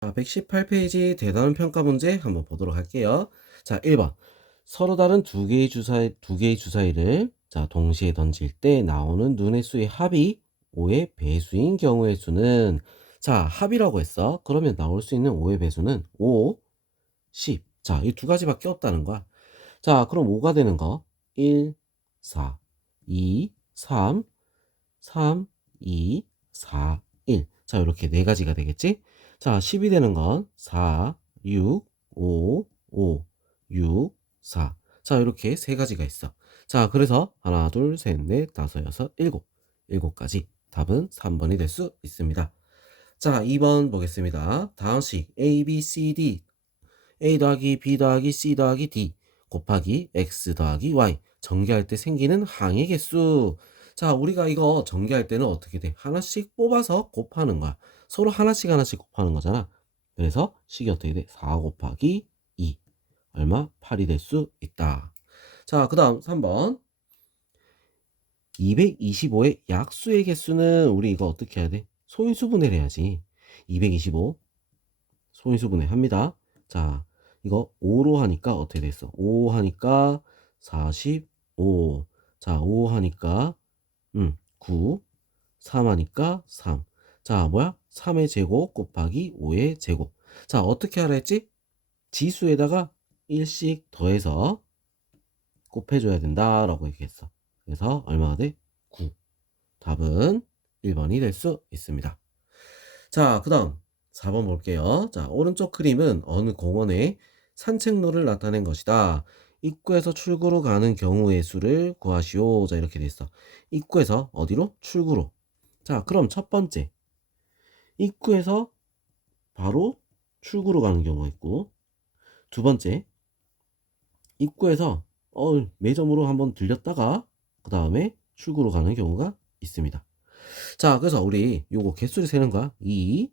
자, 118페이지 대단원 평가 문제 한번 보도록 할게요. 자, 1번. 서로 다른 두 개의 주사위를 자, 동시에 던질 때 나오는 눈의 수의 합이 5의 배수인 경우의 수는 자, 합이라고 했어. 그러면 나올 수 있는 5의 배수는 5, 10. 자, 이 두 가지밖에 없다는 거야. 자, 그럼 5가 되는 거 1, 4, 2, 3, 3, 2, 4, 1. 자, 이렇게 네 가지가 되겠지? 자, 10이 되는 건 4, 6, 5, 5, 6, 4. 자, 이렇게 세 가지가 있어. 자, 그래서 하나, 둘, 셋, 넷, 다섯, 여섯, 일곱. 일곱 가지. 답은 3번이 될 수 있습니다. 자, 2번 보겠습니다. 다음식 A, B, C, D. A 더하기 B 더하기 C 더하기 D 곱하기 X 더하기 Y 전개할 때 생기는 항의 개수. 자, 우리가 이거 전개할 때는 어떻게 돼? 하나씩 뽑아서 곱하는 거야. 서로 하나씩 하나씩 곱하는 거잖아. 그래서 식이 어떻게 돼? 4 곱하기 2 얼마? 8이 될 수 있다. 자, 그 다음 3번 225의 약수의 개수는 우리 이거 어떻게 해야 돼? 소인수분해를 해야지. 225 소인수분해 합니다. 자, 이거 5로 하니까 어떻게 됐어? 5 하니까 45. 자, 5 하니까 9. 3 하니까 3. 자, 뭐야? 3의 제곱 곱하기 5의 제곱. 자, 어떻게 하라 했지? 지수에다가 1씩 더해서 곱해줘야 된다라고 얘기했어. 그래서 얼마가 돼? 9. 답은 1번이 될 수 있습니다. 자, 그 다음 4번 볼게요. 자, 오른쪽 그림은 어느 공원의 산책로를 나타낸 것이다. 입구에서 출구로 가는 경우의 수를 구하시오. 자, 이렇게 돼 있어. 입구에서 어디로? 출구로. 자, 그럼 첫 번째. 입구에서 바로 출구로 가는 경우가 있고, 두 번째. 입구에서 매점으로 한번 들렸다가 그 다음에 출구로 가는 경우가 있습니다. 자, 그래서 우리 요거 개수를 세는 거야. 2,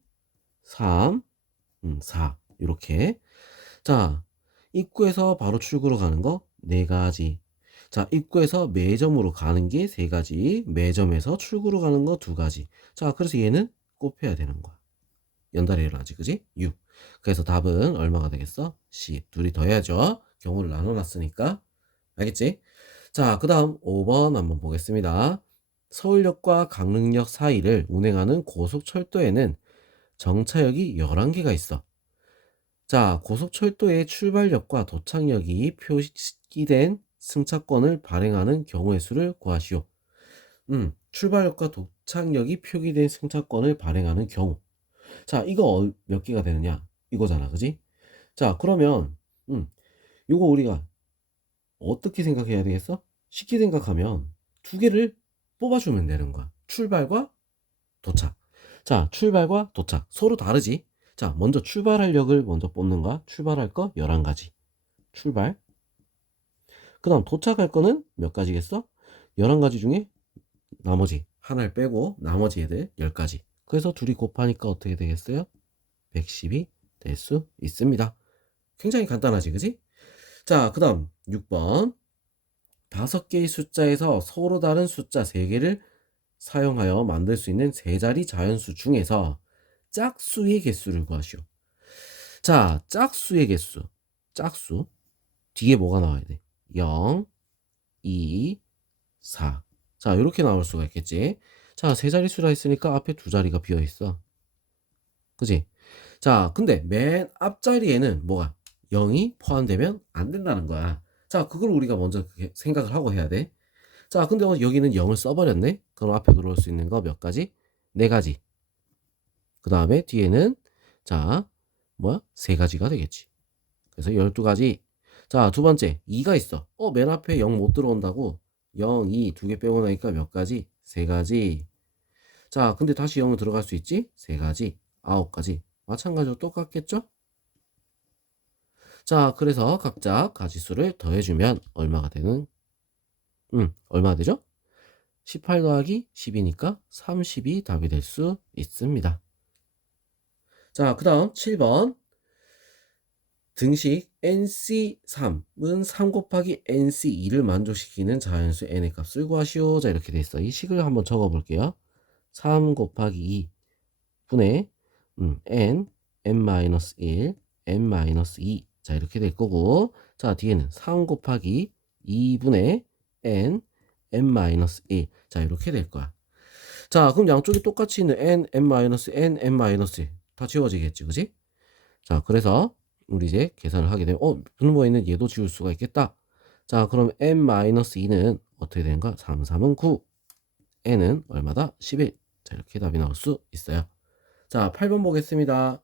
3, 4 이렇게. 자, 입구에서 바로 출구로 가는 거 네 가지. 자, 입구에서 매점으로 가는 게 세 가지. 매점에서 출구로 가는 거 두 가지. 자, 그래서 얘는 곱해야 되는 거야. 연달아 일어나지, 그지? 6. 그래서 답은 얼마가 되겠어? 10. 둘이 더해야죠. 경우를 나눠놨으니까. 알겠지? 자, 그 다음 5번 한번 보겠습니다. 서울역과 강릉역 사이를 운행하는 고속철도에는 정차역이 11개가 있어. 자, 고속철도의 출발역과 도착역이 표기된 승차권을 발행하는 경우의 수를 구하시오. 출발역과 도착역이 표기된 승차권을 발행하는 경우. 자, 이거 몇 개가 되느냐? 이거잖아, 그지? 자, 그러면, 요거 우리가 어떻게 생각해야 되겠어? 쉽게 생각하면 두 개를 뽑아주면 되는 거야. 출발과 도착. 자, 출발과 도착. 서로 다르지? 자, 먼저 출발할 역을 먼저 뽑는 거야. 출발할 거 11가지. 출발. 그 다음 도착할 거는 몇 가지겠어? 11가지 중에 나머지 하나를 빼고 나머지 애들 10가지. 그래서 둘이 곱하니까 어떻게 되겠어요? 110이 될 수 있습니다. 굉장히 간단하지, 그지? 자, 그 다음 6번. 5개의 숫자에서 서로 다른 숫자 3개를 사용하여 만들 수 있는 세 자리 자연수 중에서 짝수의 개수를 구하시오. 자, 짝수의 개수. 짝수. 뒤에 뭐가 나와야 돼? 0, 2, 4. 자, 이렇게 나올 수가 있겠지. 자, 세 자릿수라 했으니까 앞에 두 자리가 비어 있어. 그지? 자, 근데 맨 앞자리에는 뭐가? 0이 포함되면 안 된다는 거야. 자, 그걸 우리가 먼저 생각을 하고 해야 돼. 자, 근데 여기는 0을 써버렸네? 그럼 앞에 들어올 수 있는 거 몇 가지? 네 가지. 그 다음에 뒤에는, 자, 뭐야? 세 가지가 되겠지. 그래서 12가지. 자, 두 번째, 2가 있어. 맨 앞에 0 못 들어온다고? 0, 2, 두 개 빼고 나니까 몇 가지? 세 가지. 자, 근데 다시 0은 들어갈 수 있지? 세 가지. 9가지. 마찬가지로 똑같겠죠? 자, 그래서 각자 가지수를 더해주면 얼마가 되는? 얼마가 되죠? 18 더하기 10이니까 30이 답이 될 수 있습니다. 자, 그 다음 7번. 등식 NC3은 3 곱하기 NC2를 만족시키는 자연수 n의 값을 구하시오. 자, 이렇게 돼 있어. 이 식을 한번 적어 볼게요. 3 곱하기 2 분의 n n-1, n-2. 자, 이렇게 될 거고, 자, 뒤에는 3 곱하기 2분의 n, n-1. 자, 이렇게 될 거야. 자, 그럼 양쪽이 똑같이 있는 n, n-n, n-1 다 지워지겠지, 그지? 자, 그래서 우리 이제 계산을 하게 되면 분모에 있는 얘도 지울 수가 있겠다. 자, 그럼 n-2는 어떻게 되는가? 3, 3은 9, n은 얼마다? 11. 자, 이렇게 답이 나올 수 있어요. 자, 8번 보겠습니다.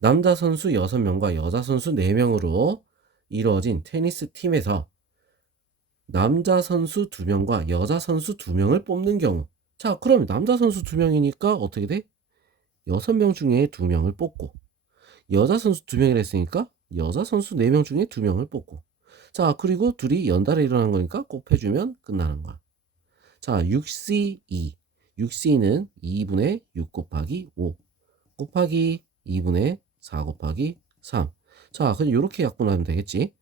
남자 선수 6명과 여자 선수 4명으로 이루어진 테니스 팀에서 남자 선수 2명과 여자 선수 2명을 뽑는 경우, 자, 그러면 남자 선수 2명이니까 어떻게 돼? 6명 중에 2명을 뽑고, 여자 선수 2명이라 했으니까 여자 선수 4명 중에 2명을 뽑고, 자, 그리고 둘이 연달아 일어난 거니까 곱해주면 끝나는 거야. 자, 6C2. 6C는 2분의 6 곱하기 5 곱하기 2분의 4 곱하기 3. 자, 그럼 이렇게 약분하면 되겠지.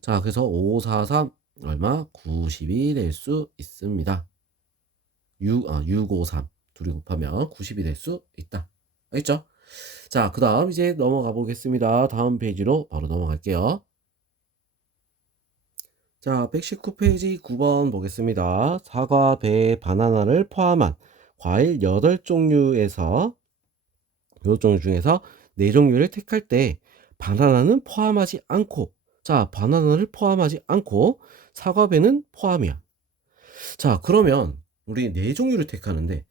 자, 그래서 5, 4, 3 얼마? 90이 될 수 있습니다. 6, 5, 3 둘이 곱하면 90이 될 수 있다. 알겠죠? 자, 그 다음 이제 넘어가 보겠습니다. 다음 페이지로 바로 넘어갈게요. 자, 119페이지 9번 보겠습니다. 사과, 배, 바나나를 포함한 과일 8종류에서 8종류 중에서 4종류를 택할 때 바나나는 포함하지 않고, 자, 바나나를 포함하지 않고 사과, 배는 포함이야. 자, 그러면 우리 4종류를 택하는데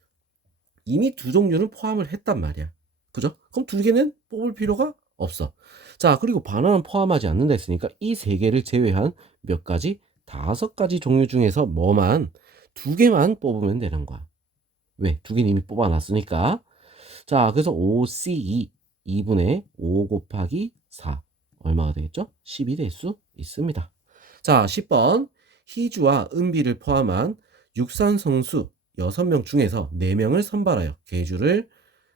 이미 2종류는 포함을 했단 말이야. 그죠? 그럼 2개는 뽑을 필요가 없어. 자, 그리고 바나나는 포함하지 않는다 했으니까 이 3개를 제외한 몇 가지? 5가지 종류 중에서 뭐만 2개만 뽑으면 되는 거야. 왜? 2개는 이미 뽑아놨으니까. 자, 그래서 5C2 2분의 5 곱하기 4 얼마가 되겠죠? 10이 될 수 있습니다. 자, 10번 희주와 은비를 포함한 육산 선수 6명 중에서 4명을 선발하여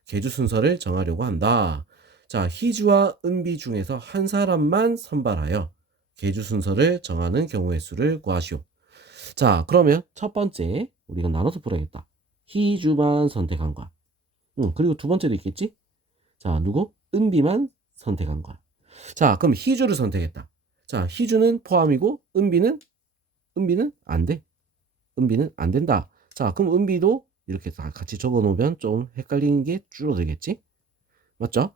계주 순서를 정하려고 한다. 자, 희주와 은비 중에서 한 사람만 선발하여 계주 순서를 정하는 경우의 수를 구하시오. 자, 그러면 첫 번째 우리가 나눠서 풀어야겠다. 희주만 선택한 거야. 그리고 두 번째도 있겠지? 자, 누구? 은비만 선택한 거야. 자, 그럼 희주를 선택했다. 자, 희주는 포함이고 은비는 안 돼. 은비는 안 된다. 자, 그럼 은비도 이렇게 다 같이 적어 놓으면 좀 헷갈리는 게 줄어들겠지? 맞죠?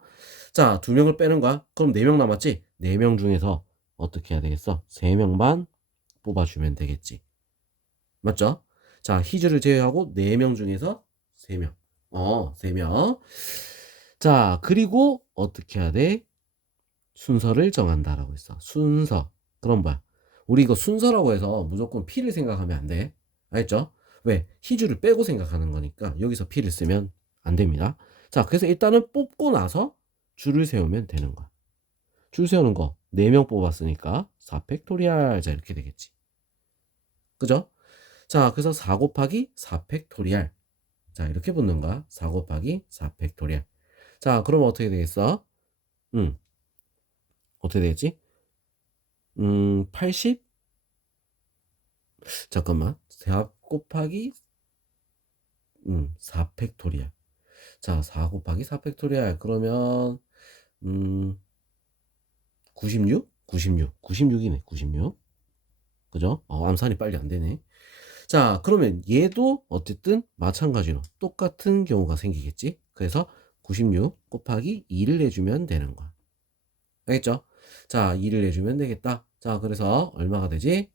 자, 2명을 빼는 거야. 그럼 4명 남았지? 4명 중에서 어떻게 해야 되겠어? 3명만 뽑아주면 되겠지. 맞죠? 자, 희주를 제외하고 4명 중에서 3명. 3명. 자, 그리고 어떻게 해야 돼? 순서를 정한다라고 했어. 순서. 그럼 뭐야? 우리 이거 순서라고 해서 무조건 P를 생각하면 안 돼. 알겠죠? 왜? 희주를 빼고 생각하는 거니까 여기서 P를 쓰면 안 됩니다. 자, 그래서 일단은 뽑고 나서 줄을 세우면 되는 거야. 줄 세우는 거 4명 뽑았으니까 4팩토리알. 자, 이렇게 되겠지. 그죠? 자, 그래서 4 곱하기 4팩토리알. 자, 이렇게 붙는 거야. 4 곱하기 4팩토리알. 자, 그러면 어떻게 되겠어? 어떻게 되겠지? 80? 잠깐만. 4 곱하기 4팩토리알. 자, 4 곱하기 4팩토리알. 그러면 96? 96. 96이네. 96. 그죠? 암산이 빨리 안 되네. 자, 그러면 얘도 어쨌든 마찬가지로 똑같은 경우가 생기겠지? 그래서 96 곱하기 2를 내주면 되는 거야. 알겠죠? 자, 2를 내주면 되겠다. 자, 그래서 얼마가 되지?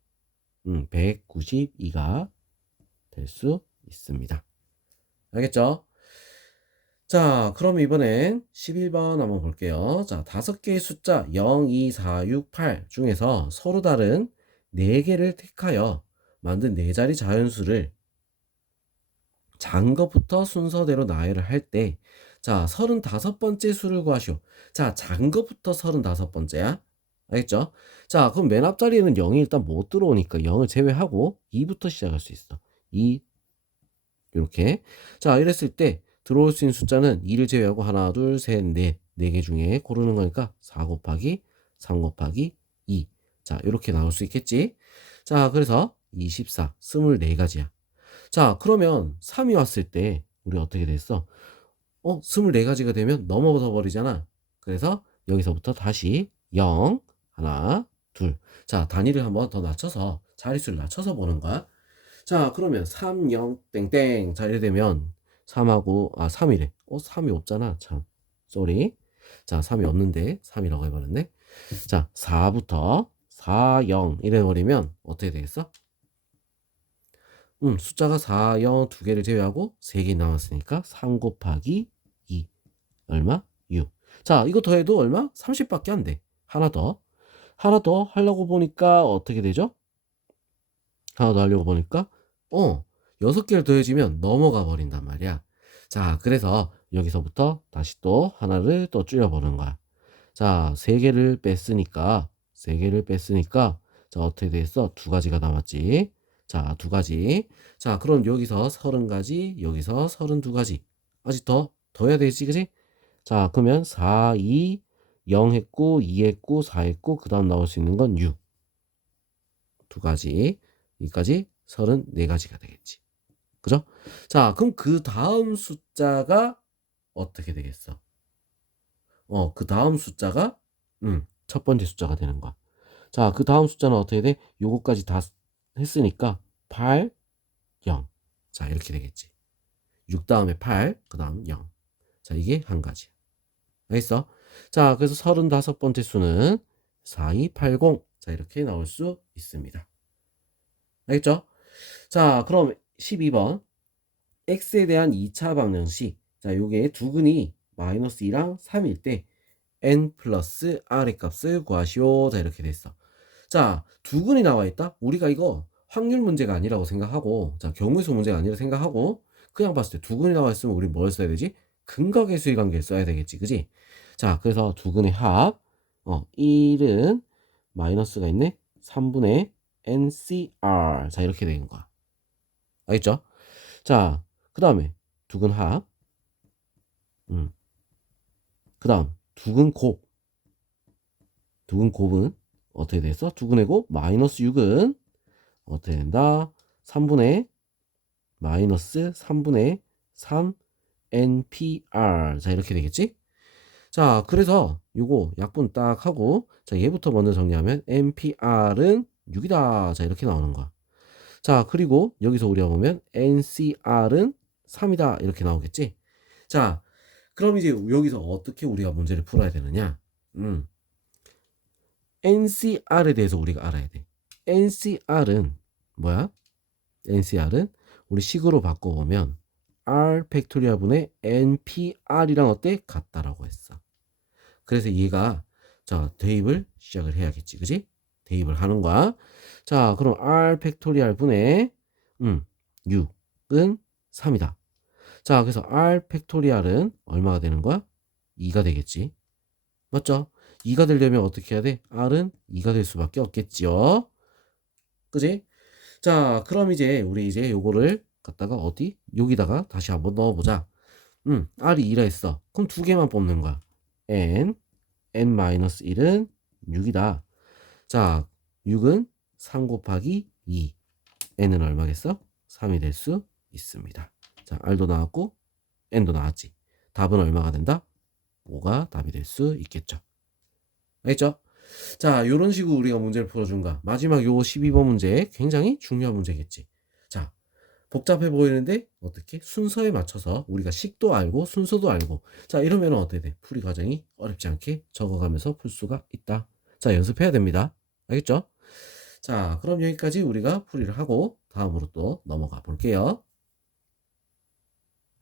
192가 될 수 있습니다. 알겠죠? 자, 그럼 이번엔 11번 한번 볼게요. 자, 5개의 숫자 0, 2, 4, 6, 8 중에서 서로 다른 4개를 택하여 만든 4자리 자연수를 작은 것부터 순서대로 나열을 할 때, 자, 35번째 수를 구하시오. 자, 작은 것부터 35번째야. 알겠죠? 자, 그럼 맨 앞자리에는 0이 일단 못 들어오니까 0을 제외하고 2부터 시작할 수 있어. 2, 이렇게. 자, 이랬을 때 들어올 수 있는 숫자는 2를 제외하고 하나, 둘, 셋, 넷. 4개 중에 고르는 거니까 4 곱하기 3 곱하기 2. 자, 이렇게 나올 수 있겠지? 자, 그래서 24, 24가지야. 자, 그러면 3이 왔을 때 우리 어떻게 됐어? 24가지가 되면 넘어서 버리잖아. 그래서 여기서부터 다시 0, 하나, 둘. 자, 단위를 한번 더 낮춰서, 자릿수를 낮춰서 보는 거야. 자, 그러면 3, 0, 땡땡. 자, 이래 되면 3하고, 3이래. 3이 없잖아. 참. 쏘리. 자, 3이 없는데 3이라고 해버렸네. 자, 4부터 4, 0 이래 버리면 어떻게 되겠어? 숫자가 4, 0 두 개를 제외하고 3개 남았으니까 3 곱하기 2. 얼마? 6. 자, 이거 더해도 얼마? 30밖에 안 돼. 하나 더. 하나 더 하려고 보니까 어떻게 되죠? 하나 더 하려고 보니까 6개를 더해지면 넘어가 버린단 말이야. 자, 그래서 여기서부터 다시 또 하나를 또 줄여보는 거야. 자, 3개를 뺐으니까 자, 어떻게 됐어? 2가지가 남았지. 자, 2가지. 자, 그럼 여기서 30가지, 여기서 32가지. 아직 더 해야 되지, 그지? 자, 그러면 4, 2, 0 했고, 2 했고, 4 했고, 그 다음 나올 수 있는 건 6. 2가지. 여기까지 34가지가 되겠지. 그죠? 자, 그럼 그 다음 숫자가 어떻게 되겠어? 그 다음 숫자가, 첫 번째 숫자가 되는 거야. 자, 그 다음 숫자는 어떻게 돼? 요거까지 다 했으니까 8, 0. 자, 이렇게 되겠지. 6 다음에 8, 그 다음 0. 자, 이게 한 가지. 알겠어? 자, 그래서 35번째 수는 4280. 자, 이렇게 나올 수 있습니다. 알겠죠? 자, 그럼 12번. x에 대한 2차 방정식. 자, 요게 두근이 마이너스 2랑 3일 때 n 플러스 r의 값을 구하시오. 자, 이렇게 됐어. 자, 두근이 나와 있다? 우리가 이거 확률 문제가 아니라고 생각하고, 자, 경우수 문제가 아니라 생각하고, 그냥 봤을 때 두근이 나와 있으면 우리 뭘 써야 되지? 근각의 수의 관계를 써야 되겠지, 그지? 자, 그래서 두근의 합, 1은 마이너스가 있네? 3분의 ncr. 자, 이렇게 되는 거야. 알겠죠? 자, 그 다음에 두근 합, 그 다음 두근 곱. 두근 곱은 어떻게 됐어? 두근의 곱 마이너스 6은 어떻게 된다? 3분의 마이너스 3분의 3 NPR. 자, 이렇게 되겠지? 자, 그래서 요거 약분 딱 하고, 자, 얘부터 먼저 정리하면 NPR은 6이다. 자, 이렇게 나오는 거야. 자, 그리고 여기서 우리가 보면 NCR은 3이다. 이렇게 나오겠지? 자, 그럼 이제 여기서 어떻게 우리가 문제를 풀어야 되느냐? NCR에 대해서 우리가 알아야 돼. NCR은 뭐야? NCR은 우리 식으로 바꿔보면 R 팩토리얼 분의 NPR이랑 어때? 같다라고 했어. 그래서 얘가 자, 대입을 시작을 해야겠지. 그지? 대입을 하는 거야. 자, 그럼 R 팩토리얼 분의 6은 3이다. 자, 그래서 R 팩토리얼은 얼마가 되는 거야? 2가 되겠지. 맞죠? 2가 되려면 어떻게 해야 돼? R은 2가 될 수밖에 없겠지요. 그지? 자, 그럼 이제 우리 이제 요거를 갖다가 어디? 여기다가 다시 한번 넣어보자. R이 2라 했어. 그럼 두 개만 뽑는 거야. n-1은 6이다. 자, 6은 3 곱하기 2. n은 얼마겠어? 3이 될 수 있습니다. 자, R도 나왔고 n도 나왔지. 답은 얼마가 된다? 5가 답이 될 수 있겠죠. 알겠죠? 자, 요런 식으로 우리가 문제를 풀어준 거야. 마지막 요 12번 문제 굉장히 중요한 문제겠지. 자, 복잡해 보이는데 어떻게? 순서에 맞춰서 우리가 식도 알고 순서도 알고, 자, 이러면 어떻게 돼? 풀이 과정이 어렵지 않게 적어가면서 풀 수가 있다. 자, 연습해야 됩니다. 알겠죠? 자, 그럼 여기까지 우리가 풀이를 하고 다음으로 또 넘어가 볼게요.